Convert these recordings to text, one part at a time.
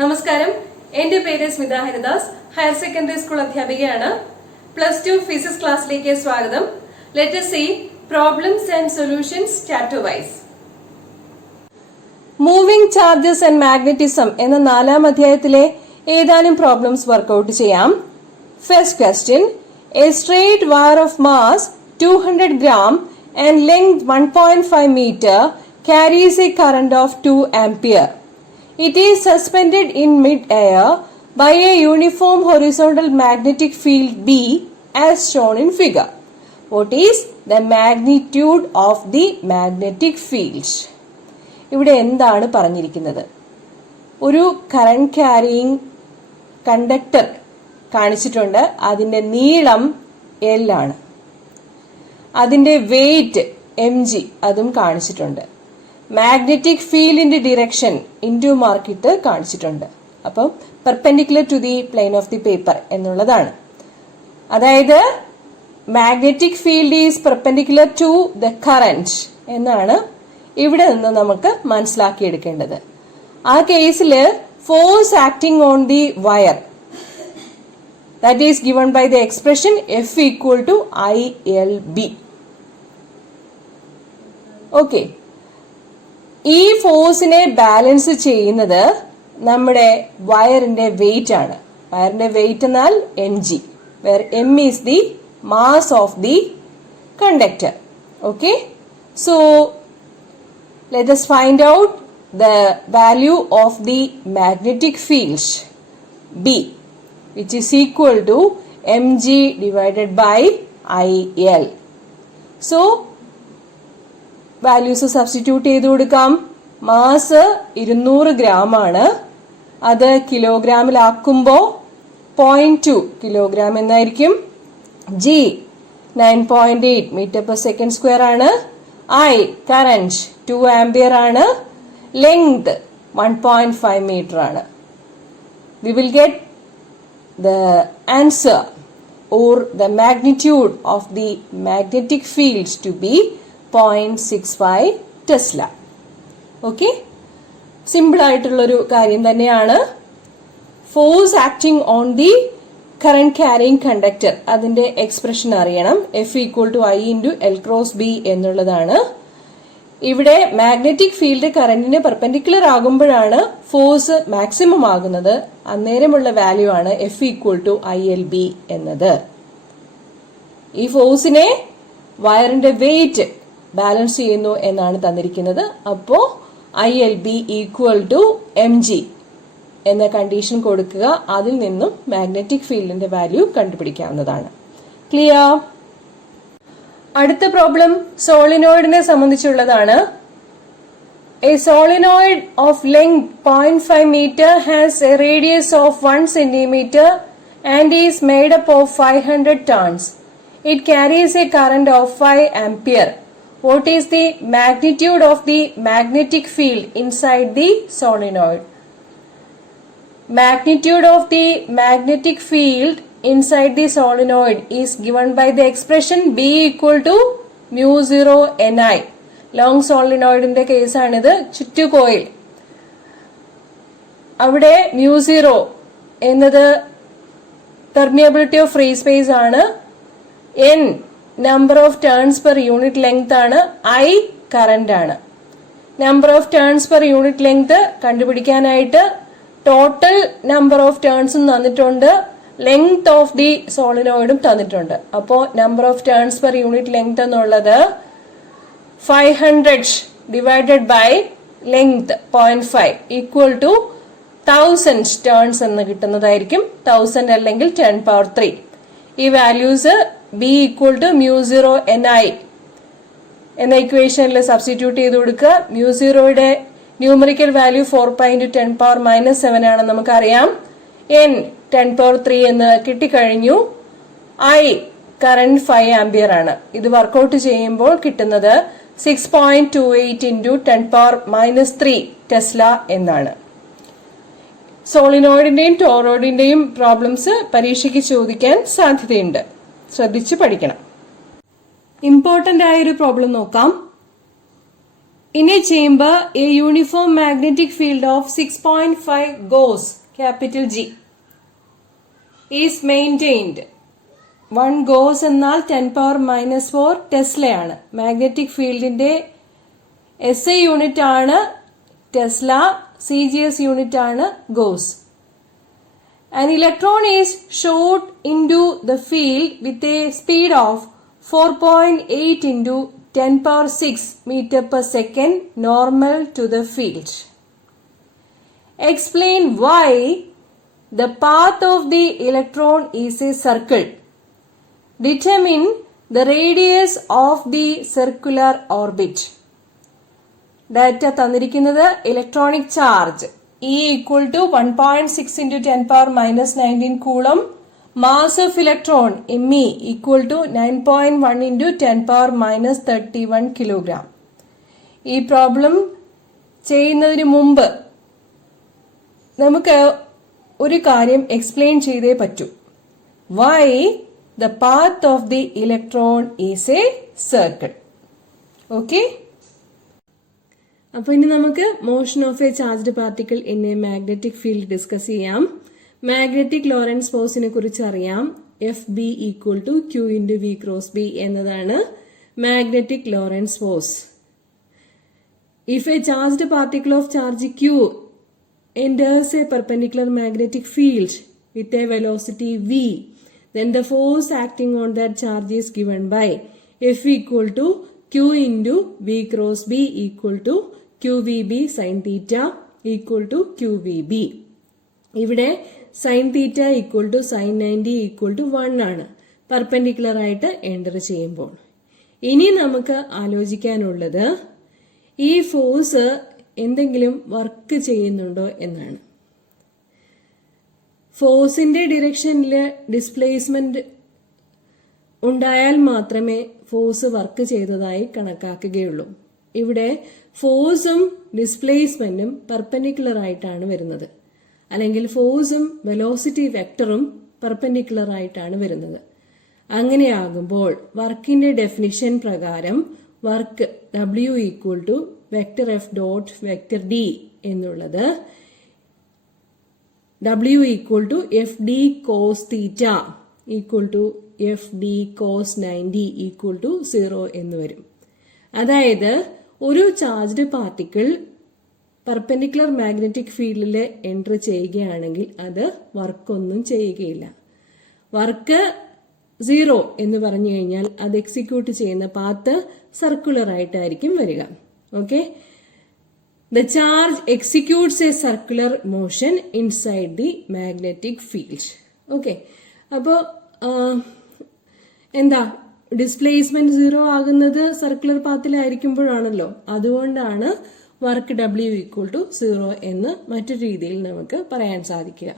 നമസ്കാരം, എൻ്റെ പേര് Smitha Haridas. Higher secondary school അധ്യാപികയാണ്. +2 ഫിസിക്സ് ക്ലാസ്സിലേക്ക് സ്വാഗതം. Let us see problems and solutions chapter wise. Moving charges and magnetism എന്ന 4-ാം അധ്യായത്തിലെ ഏതാനും പ്രോബ്ലംസ് വർക്ക്ഔട്ട് ചെയ്യാം. First question: a straight wire of mass 200 gram and length 1.5 meter carries a current of 2 ampere. It is suspended in mid-air by a uniform horizontal magnetic field B as shown in figure. What is the magnitude of the magnetic field? ഇവിടെ എന്താണ് പറഞ്ഞിരിക്കുന്നത്? ഒരു current carrying conductor കാണിച്ചിട്ടുണ്ട്. അതിന്റെ നീളം L ആണ്. അതിന്റെ wait mg അതും കാണിച്ചിട്ടുണ്ട്. മാഗ്നറ്റിക് ഫീൽഡിന്റെ ഡിറക്ഷൻ ഇൻറ്റു മാർക്കിട്ട് കാണിച്ചിട്ടുണ്ട്. അപ്പം perpendicular to the plane of the paper എന്നുള്ളതാണ്. അതായത് magnetic field is perpendicular to the current എന്നാണ് ഇവിടെ നിന്ന് നമുക്ക് മനസ്സിലാക്കിയെടുക്കേണ്ടത്. ആ കേസിൽ force acting on the wire that is given by the expression F equal to ILB. Okay. ഈ ഫോഴ്സിനെ ബാലൻസ് ചെയ്യുന്നത് നമ്മുടെ വയറിന്റെ വെയിറ്റ് ആണ്. വയറിന്റെ വെയിറ്റ് എന്നാൽ mg, where m is the mass of the conductor. Okay, so let us find out the value of the magnetic field B, which is equal to mg divided by IL. So values substitute ചെയ്ത് കൊടുക്കാം. Mass 200 gram ആണ്. അത് കിലോഗ്രാമിലാക്കുമ്പോൾ 0.2 kilogram എന്നായിരിക്കും. G 9.8 metre per second square ആണ്. I current 2 ampere ആണ്. Length 1.5 metre ആണ്. We will get the answer or the magnitude of the magnetic field to be 0.65 Tesla. Okay, simple ആയിട്ടുള്ളൊരു കാര്യം തന്നെയാണ്. Force acting on the current carrying conductor, അതിന്റെ expression അറിയണം. F equal to I into L cross B എന്നുള്ളതാണ്. ഇവിടെ magnetic field കറന്റിന് perpendicular ആകുമ്പോഴാണ് force maximum ആകുന്നത്. അന്നേരമുള്ള വാല്യൂ ആണ് F equal to ILB എന്നത്. ഈ ഫോഴ്സിനെ വയറിന്റെ വെയിറ്റ് ബാലൻസ് ചെയ്യുന്നു എന്നാണ് തന്നിരിക്കുന്നത്. അപ്പോ ILB ഈക്വൽ ടു mg എന്ന കണ്ടീഷൻ കൊടുക്കുക. അതിൽ നിന്നും മാഗ്നറ്റിക് ഫീൽഡിന്റെ വാല്യൂ കണ്ടുപിടിക്കാവുന്നതാണ്. ക്ലിയർ? അടുത്ത problem സോളിനോയിഡിനെ സംബന്ധിച്ചുള്ളതാണ്. A solenoid of length 0.5 meter has a radius of 1 centimeter and is made up of 500 turns. It carries a current of 5 ampere. What is the magnitude of the magnetic field inside the solenoid? Magnitude of the magnetic field inside the solenoid is given by the expression B equal to mu 0 Ni. Long സോളിനോയിഡിന്റെ കേസാണിത്. ചുറ്റുകോയിൽ അവിടെ mu0 എന്നത് permeability of free space ആണ്. N number of turns per unit length ആണ്. I current ആണ്. Number of turns per unit length കണ്ടുപിടിക്കാനായിട്ട് total number of ടേൺസും തന്നിട്ടുണ്ട്, ലെങ്ത് ഓഫ് ദി സോളിനോയിഡും തന്നിട്ടുണ്ട്. അപ്പോ number of turns per unit length എന്നുള്ളത് 500 divided by length 0.5 equal to 1000 turns എന്ന് കിട്ടുന്നതായിരിക്കും. 1000 അല്ലെങ്കിൽ 10 പവർ 3. ഈ values B equal to mu 0 Ni എന്ന ഇക്വേഷനിൽ സബ്സ്റ്റിറ്റ്യൂട്ട് ചെയ്ത് കൊടുക്കുക. mu0യുടെ ന്യൂമറിക്കൽ വാല്യൂ 4 × 10 പവർ -7 ആണെന്ന് നമുക്കറിയാം. N 10 പവർ 3 എന്ന് കിട്ടിക്കഴിഞ്ഞു. I കറന്റ് 5 ആംപിയർ ആണ്. ഇത് വർക്ക്ഔട്ട് ചെയ്യുമ്പോൾ കിട്ടുന്നത് 6.28 × 10 പവർ -3 ടെസ്ല എന്നാണ്. സോളിനോയിഡിന്റെയും ടോറോയിഡിന്റെയും പ്രോബ്ലംസ് പരീക്ഷയ്ക്ക് ചോദിക്കാൻ സാധ്യതയുണ്ട്. ശ്രദ്ധിച്ച് പഠിക്കണം. ഇമ്പോർട്ടന്റ് ആയൊരു പ്രോബ്ലം നോക്കാം. In a chamber, a uniform magnetic field of 6.5 Gauss, capital G, is maintained. 1 Gauss എന്നാൽ 10⁻⁻4 ടെസ്ലയാണ്. മാഗ്നറ്റിക് ഫീൽഡിന്റെ SI യൂണിറ്റ് ആണ് ടെസ്ല, CGS യൂണിറ്റ് ആണ് goes. An electron is shot into the field with a speed of 4.8 into 10⁻6 meter per second normal to the field. Explain why the path of the electron is a circle. Determine the radius of the circular orbit. Data തന്നിരിക്കുന്നത് electronic charge E equal to 1.6 into 10⁻⁻19 coulomb. Mass of electron Me equal to 9.1 into 10⁻31 kilogram. ഈ problem ചെയ്യുന്നതിന് മുമ്പ് നമുക്ക് ഒരു കാര്യം explain ചെയ്തേ പറ്റൂ. Why the path of the electron is a circle. Okay, അപ്പൊ ഇനി നമുക്ക് motion of a charged particle in a magnetic field discuss ചെയ്യാം. മാഗ്നറ്റിക് ലോറൻസ് ഫോഴ്സിനെ കുറിച്ച് അറിയാം. FB equal to Q into V cross B എന്നതാണ് magnetic Lorentz force. If A charged particle of charge Q enters a perpendicular magnetic field with a velocity V, then the force acting on that charge is given by F equal to Q into V cross B equal to QVB sin theta equal to QVB. ഇവിടെ sin theta equal to sin 90 equal to 1 ആണ് perpendicular ആയിട്ട് enter ചെയ്യുമ്പോൾ. ഇനി നമുക്ക് ആലോചിക്കാനുള്ളത് ഈ force എന്തെങ്കിലും work ചെയ്യുന്നുണ്ടോ എന്നാണ്. ഫോഴ്സിന്റെ ഡിറക്ഷനിൽ ഡിസ്പ്ലേസ്മെന്റ് ഉണ്ടായാൽ മാത്രമേ ഫോഴ്സ് വർക്ക് ചെയ്തതായി കണക്കാക്കുകയുള്ളൂ. ഇവിടെ ഫോഴ്സും ഡിസ്പ്ലേസ്മെന്റും പെർപെൻഡിക്കുലർ ആയിട്ടാണ് വരുന്നത്, അല്ലെങ്കിൽ ഫോഴ്സും വെലോസിറ്റി വെക്ടറും പെർപെൻഡിക്കുലർ ആയിട്ടാണ് വരുന്നത്. അങ്ങനെയാകുമ്പോൾ വർക്കിന്റെ ഡെഫിനിഷൻ പ്രകാരം work W equal to vector F dot vector D എന്നുള്ളത് W equal to FD cos theta equal to FD cos 90 equal to 0 എന്ന് വരും. അതായത് ഒരു ചാർജ്ഡ് പാർട്ടിക്കിൾ പെർപെൻഡിക്കുലർ മാഗ്നറ്റിക് ഫീൽഡിൽ എൻറ്റർ ചെയ്യുകയാണെങ്കിൽ അത് വർക്കൊന്നും ചെയ്യുകയില്ല. വർക്ക് 0 എന്ന് പറഞ്ഞു കഴിഞ്ഞാൽ അത് എക്സിക്യൂട്ട് ചെയ്യുന്ന പാത്ത് സർക്കുലർ ആയിട്ടായിരിക്കും വരിക. Okay, the charge executes A circular motion inside the magnetic field. Okay, അപ്പോൾ എന്താ ഡിസ്പ്ലേസ്മെന്റ് 0 ആകുന്നത് സർക്കുലർ പാത്തിലായിരിക്കുമ്പോഴാണല്ലോ. അതുകൊണ്ടാണ് വർക്ക് W ഈക്വൽ ടു 0 എന്ന് മറ്റൊരു രീതിയിൽ നമുക്ക് പറയാൻ സാധിക്കുക.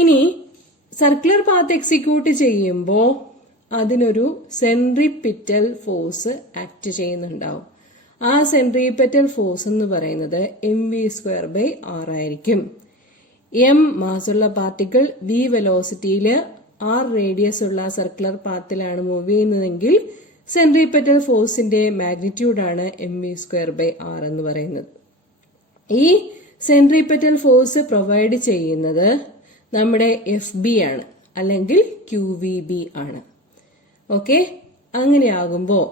ഇനി സർക്കുലർ പാത്ത് എക്സിക്യൂട്ട് ചെയ്യുമ്പോൾ അതിനൊരു സെൻട്രിപിറ്റൽ ഫോഴ്സ് ആക്ട് ചെയ്യുന്നുണ്ടാവും. ആ സെൻട്രിപിറ്റൽ ഫോഴ്സ് എന്ന് പറയുന്നത് mv²/r ആയിരിക്കും. M മാസുള്ള പാർട്ടിക്കിൾ V വെലോസിറ്റിയിൽ R റേഡിയസ് ഉള്ള സർക്കുലർ പാത്തിലാണ് മൂവ് ചെയ്യുന്നതെങ്കിൽ സെൻട്രിപെറ്റൽ ഫോഴ്സിന്റെ മാഗ്നിറ്റ്യൂഡാണ് mv²/r എന്ന് പറയുന്നത്. ഈ സെൻട്രിപെറ്റൽ ഫോഴ്സ് പ്രൊവൈഡ് ചെയ്യുന്നത് നമ്മുടെ FB ആണ്, അല്ലെങ്കിൽ QVB ആണ്. ഓക്കെ, അങ്ങനെയാകുമ്പോൾ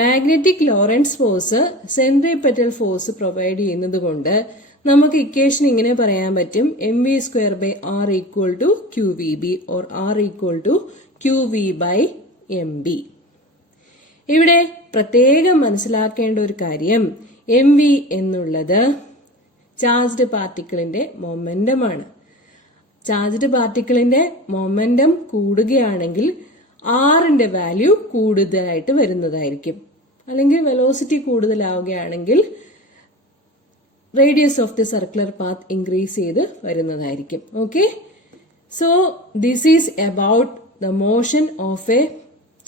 magnetic Lorentz force centripetal force provide ചെയ്യുന്നത് കൊണ്ട് നമുക്ക് ഇക്വേഷൻ ഇങ്ങനെ പറയാൻ പറ്റും: mv²/r equal to QVB or R equal to QV/mb. ഇവിടെ പ്രത്യേകം മനസ്സിലാക്കേണ്ട ഒരു കാര്യം, mv എന്നുള്ളത് ചാർജ്ഡ് പാർട്ടിക്കിളിന്റെ മൊമെന്റമാണ്. ചാർജ്ഡ് പാർട്ടിക്കിളിന്റെ മൊമെന്റം കൂടുകയാണെങ്കിൽ ആറിന്റെ വാല്യൂ കൂടുതലായിട്ട് വരുന്നതായിരിക്കും, അല്ലെങ്കിൽ വെലോസിറ്റി കൂടുതലാവുകയാണെങ്കിൽ radius of the circular path increase ചെയ്ത് വരുന്നതായിരിക്കും. Okay, so this is about the motion of a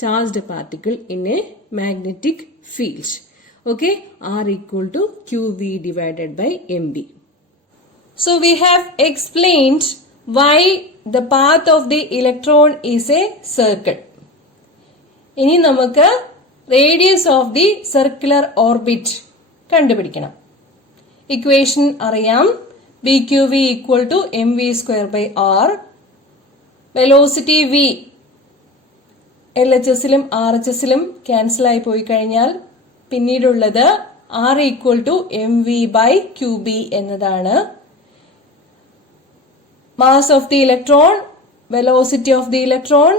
charged particle in a magnetic field. Okay, R equal to QV divided by MB. So we have explained why the path of the electron is a circle. ഇനി നമുക്ക് radius of the circular orbit കണ്ടുപിടിക്കണം. Equation അറിയാം. BQV equal to mv²/r. Velocity v LHSലും RHSലും cancel ആയി പോയി കഴിഞ്ഞാൽ പിന്നീടുള്ളത് R ഈക്വൽ ടു mv/qb എന്നതാണ്. Mass of the electron, velocity of the electron,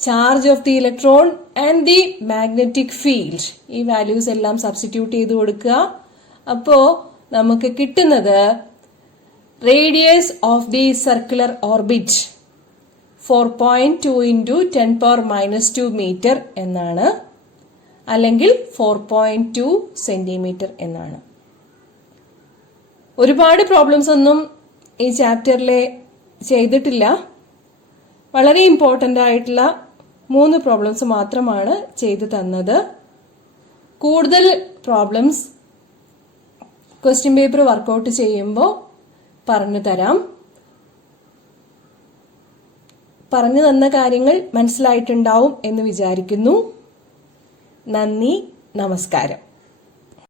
charge of the electron and the magnetic field, ഈ വാല്യൂസ് എല്ലാം സബ്സ്റ്റിറ്റ്യൂട്ട് ചെയ്ത് കൊടുക്കുക. അപ്പോ നമുക്ക് കിട്ടുന്നത് radius of the circular orbit 4.2 into 10⁻² metre എന്നാണ്, അല്ലെങ്കിൽ 4.2 സെന്റിമീറ്റർ എന്നാണ്. ഒരുപാട് പ്രോബ്ലംസ് ഒന്നും ഈ ചാപ്റ്ററിലെ ചെയ്തിട്ടില്ല. വളരെ ഇമ്പോർട്ടൻ്റ് ആയിട്ടുള്ള 3 പ്രോബ്ലംസ് മാത്രമാണ് ചെയ്തു തന്നത്. കൂടുതൽ പ്രോബ്ലംസ് ക്വസ്റ്റ്യൻ പേപ്പർ വർക്കൗട്ട് ചെയ്യുമ്പോൾ പറഞ്ഞു തരാം. പറഞ്ഞു തന്ന കാര്യങ്ങൾ മനസ്സിലായിട്ടുണ്ടാവും എന്ന് വിചാരിക്കുന്നു. നന്ദി, നമസ്കാരം.